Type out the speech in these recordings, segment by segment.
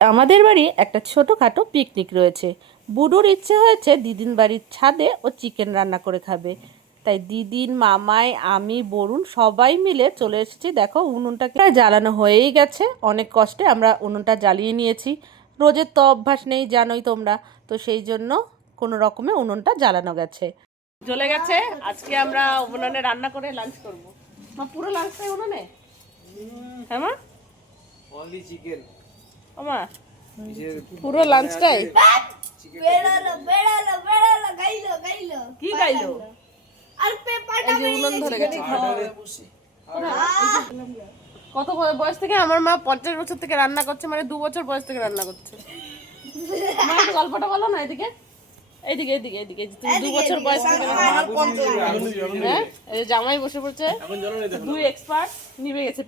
আমাদের বাড়ি একটা ছোটোখাটো পিকনিক রয়েছে। বুডুর ইচ্ছে হয়েছে দিদিন বাড়ির ছাদে ও চিকেন রান্না করে খাবে। তাই দিদিন, মামাই, আমি, বরুণ সবাই মিলে চলে এসেছি। দেখো উনুনটাকে প্রায় জ্বালানো হয়েই গেছে। অনেক কষ্টে আমরা উনুনটা জ্বালিয়ে নিয়েছি। রোজের তো অভ্যাস নেই, জানোই তোমরা, তো সেই জন্য কোনো রকমে উনুনটা জ্বালানো গেছে। জ্বলে গেছে। আজকে আমরা উনুনে রান্না করে লাঞ্চ করবো। মা পুরো লাঞ্চটাই উনুনে? হ্যাঁ মা, অনলি চিকেন মা পুরো লাঞ্চটাই কি গাইলো? আর পেপারটা এই যে উনুন ধরে গেছে। কত বয়স থেকে আমার মা 50 বছর থেকে রান্না করছে, মানে 2 বছর বয়স থেকে রান্না করছে। মা একটু গল্পটা বলো না। এদিকে এইদিকে এইদিকে এইদিকে, তুমি 2 বছর বয়স থেকে হ্যাঁ, এই যে জামাই বসে পড়ছে, 2 এক্সপার্ট নিভে গেছে।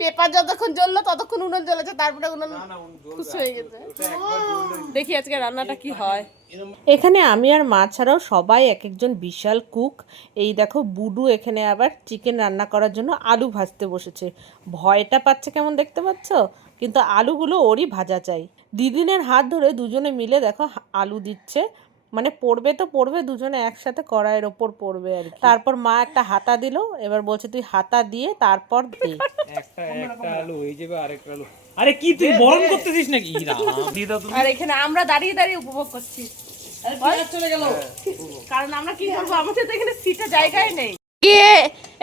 পেপার যতক্ষণ জ্বললো ততক্ষণ উনুন জ্বলেছে, তারপরে উনুন খুশি হয়ে গেছে। দেখি আজকে রান্নাটা কি হয়। এখানে আমি আর মা ছাড়াও সবাই এক একজন বিশাল কুক। এই দেখো বুডু এখানে আবার চিকেন রান্না করার জন্য আলু ভাজতে বসেছে। ভয়টা পাচ্ছে কেমন, দেখতে পাচ্ছ? কিন্তু আলুগুলো ওরই ভাজা চাই। দিদিনের হাত ধরে দুজনে মিলে দেখো আলু দিচ্ছে, মানে পড়বে তো পড়বে, দুজনে একসাথে কড়াইয়ের ওপর পড়বে আর কি। তারপর মা একটা হাতা দিল, এবার বলছে তুই হাতা দিয়ে তারপর দে। একটা আলু হয়ে যাবে, আরেকটা আলু। আরে কি তুই বরণ করতেছিস নাকি? আর এখানে আমরা দাঁড়িয়ে দাঁড়িয়ে উপভোগ করছি। চলে গেল, কারণ আমরা কি করবো, আমাদের তো এখানে সিটে জায়গায় নেই।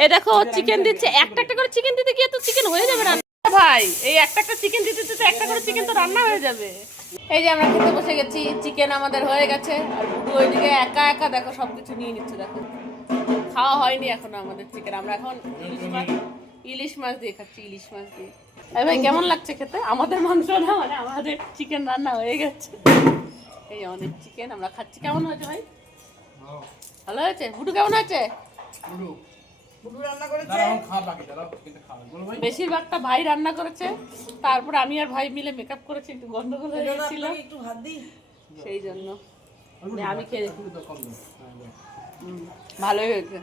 এ দেখো চিকেন দিচ্ছে, একটা একটা করে চিকেন দিতে গিয়ে তো চিকেন হয়ে যাবে রান্না ভাই। এই একটা একটা চিকেন দিতে দিতে একটা করে চিকেন তো রান্না হয়ে যাবে। এই যে আমরা খেতে বসে গেছি, চিকেন আমাদের হয়ে গেছে। আর বুডু ওইদিকে একা একা দেখো সবকিছু নিয়ে নিচ্ছে। দেখো খাওয়া হয়নি এখনো আমাদের চিকেন। আমরা এখন ইলিশ মাছ দিয়ে খাচ্ছি, ইলিশ মাছ দিয়ে। ভাই কেমন লাগছে খেতে? আমাদের মাংস না, মানে আমাদের চিকেন রান্না হয়ে গেছে। এই অনেক চিকেন আমরা খাচ্ছি। কেমন হয়েছে ভাই? ভালো হয়েছে? বুডু কেমন আছে? বেশিরভাগটা ভাই রান্না করেছে, তারপর আমি আর ভাই মিলে মেকআপ করেছি, একটু গন্ডগোল হয়ে গেছিল সেই জন্য। আমি খেয়ে দেখি, ভালোই হয়েছে।